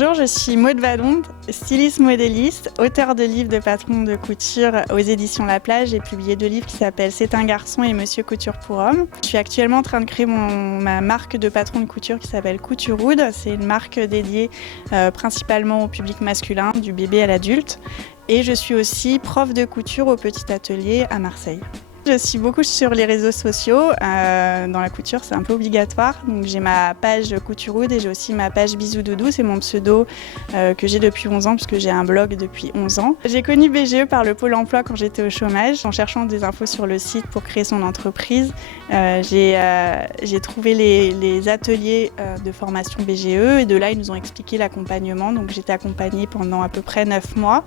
Bonjour, je suis Maud Vadon, styliste modéliste, auteure de livres de patrons de couture aux éditions La Plage. J'ai publié 2 livres qui s'appellent C'est un garçon et Monsieur Couture pour homme. Je suis actuellement en train de créer ma marque de patron de couture qui s'appelle Couturewood. C'est une marque dédiée principalement au public masculin, du bébé à l'adulte. Et je suis aussi prof de couture au petit atelier à Marseille. Je suis beaucoup sur les réseaux sociaux. Dans la couture, c'est un peu obligatoire. Donc, j'ai ma page Couturewood et j'ai aussi ma page Bisou Doudou. C'est mon pseudo que j'ai depuis 11 ans puisque j'ai un blog depuis 11 ans. J'ai connu BGE par le Pôle emploi quand j'étais au chômage. En cherchant des infos sur le site pour créer son entreprise, j'ai trouvé les ateliers de formation BGE et de là, ils nous ont expliqué l'accompagnement. Donc, j'étais accompagnée pendant à peu près 9 mois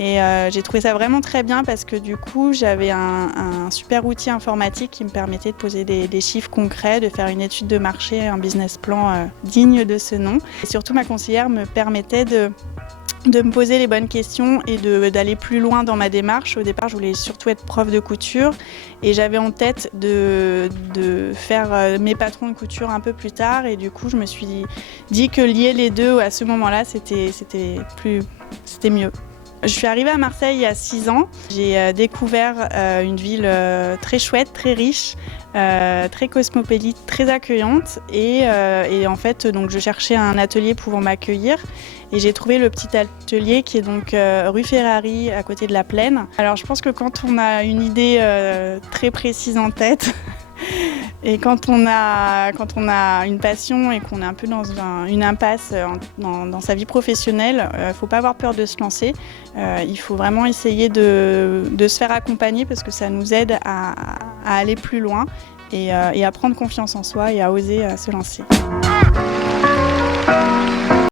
et j'ai trouvé ça vraiment très bien parce que du coup, j'avais un super outil informatique qui me permettait de poser des chiffres concrets, de faire une étude de marché, un business plan digne de ce nom. Et surtout, ma conseillère me permettait de me poser les bonnes questions et d'aller plus loin dans ma démarche. Au départ, je voulais surtout être prof de couture et j'avais en tête de faire mes patrons de couture un peu plus tard. Et du coup, je me suis dit que lier les deux à ce moment-là, c'était mieux. Je suis arrivée à Marseille il y a 6 ans. J'ai découvert une ville très chouette, très riche, très cosmopolite, très accueillante. Et en fait, donc, je cherchais un atelier pouvant m'accueillir. Et j'ai trouvé le petit atelier qui est donc rue Ferrari, à côté de la Plaine. Alors je pense que quand on a une idée très précise en tête, et quand on a une passion et qu'on est un peu dans une impasse dans sa vie professionnelle, il ne faut pas avoir peur de se lancer. Il faut vraiment essayer de se faire accompagner parce que ça nous aide à aller plus loin et à prendre confiance en soi et à oser se lancer.